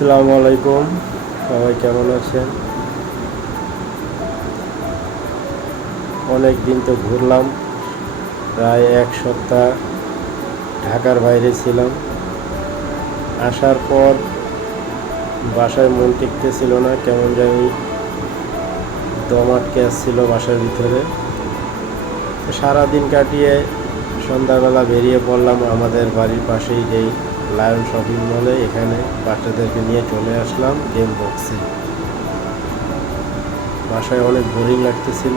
আসসালামু আলাইকুম, সবাই কেমন আছেন? অনেক দিন তো ঘুরলাম, প্রায় এক সপ্তাহ ঢাকার বাইরে ছিলাম। আসার পর বাসায় মন টিকতেছিল না, কেমন জানি দম আটকে আসছিল বাসার ভিতরে। সারাদিন কাটিয়ে সন্ধ্যাবেলা বেরিয়ে পড়লাম আমাদের বাড়ির পাশেই যেই লায়ন শপিং মলে, এখানে বাচ্চাদেরকে নিয়ে চলে আসলাম গেম বক্সে। বাসায় অনেক বোরিং লাগতেছিল,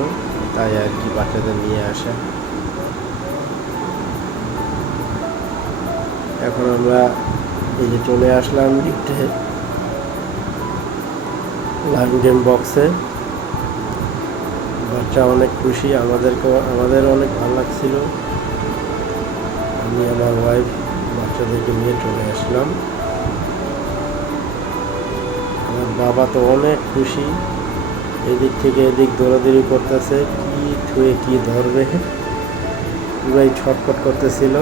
তাই আর কি বাচ্চাদের নিয়ে আসা। এখন আমরা এই যে চলে আসলাম লিফটে লায়ন গেম বক্সে। বাচ্চা অনেক খুশি, আমাদের অনেক ভালো লাগছিল। আমি আমার ওয়াইফ বাচ্চাদেরকে নিয়ে চলে আসলাম। আমার বাবা তো অনেক খুশি, এদিক থেকে এদিক দৌড়াদৌড়ি করতেছে, কি থুয়ে কি ধরবে, পুরাই ছটফট করতেছিল।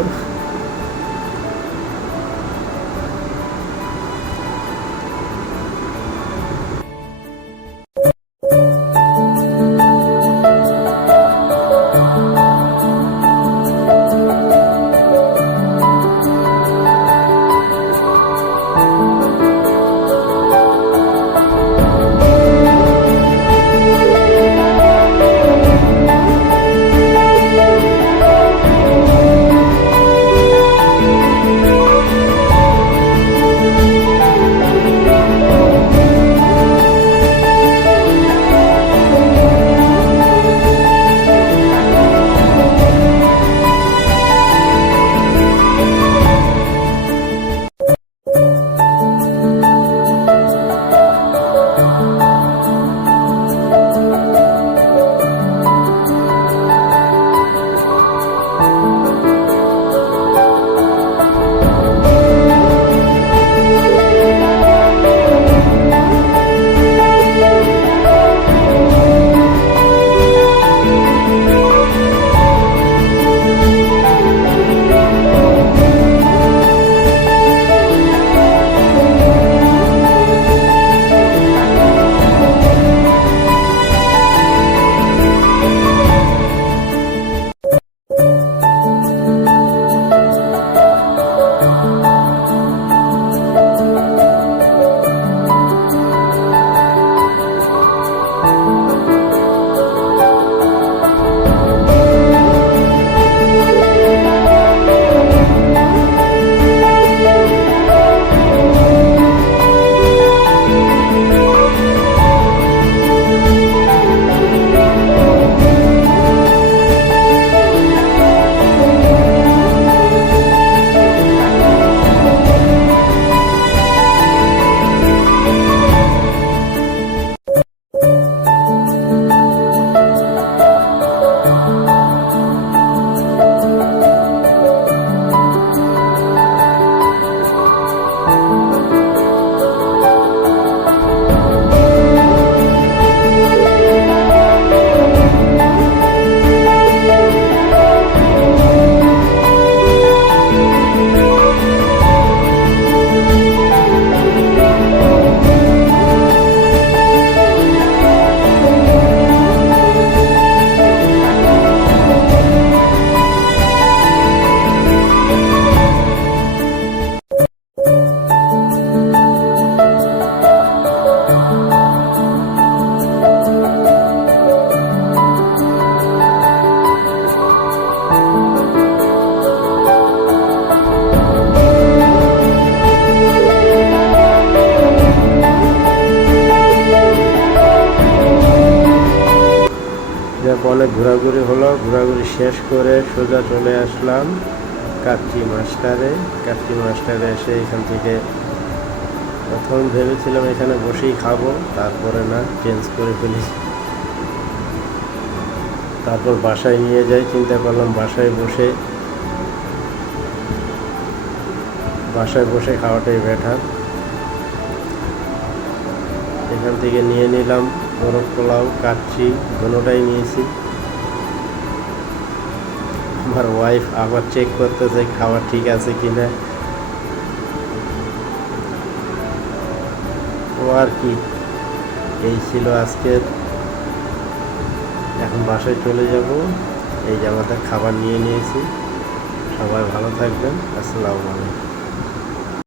অনেক ঘোরাঘুরি হলো, ঘোরাঘুরি শেষ করে সোজা চলে আসলাম কাচ্চি মাস্টারে এসে এখান থেকে প্রথম ভেবেছিলাম এখানে বসেই খাবো, তারপরে না, চেঞ্জ করে ফেলি। তারপর বাসায় নিয়ে যাই, চিন্তা করলাম বাসায় বসে খাওয়াটাই বেটার। এখান থেকে নিয়ে নিলাম মোরগ পোলাও, কাচ্চি, দুটোটাই নিয়েছি। আমার ওয়াইফ আবার চেক করতেছে খাওয়া ঠিক আছে কিনা। ও আর কি, এই ছিল আজকের। এখন বাসায় চলে যাব। এই যে আমাদের খাবার নিয়ে নিয়েছি। সবাই ভালো থাকবেন। আসসালামু আলাইকুম।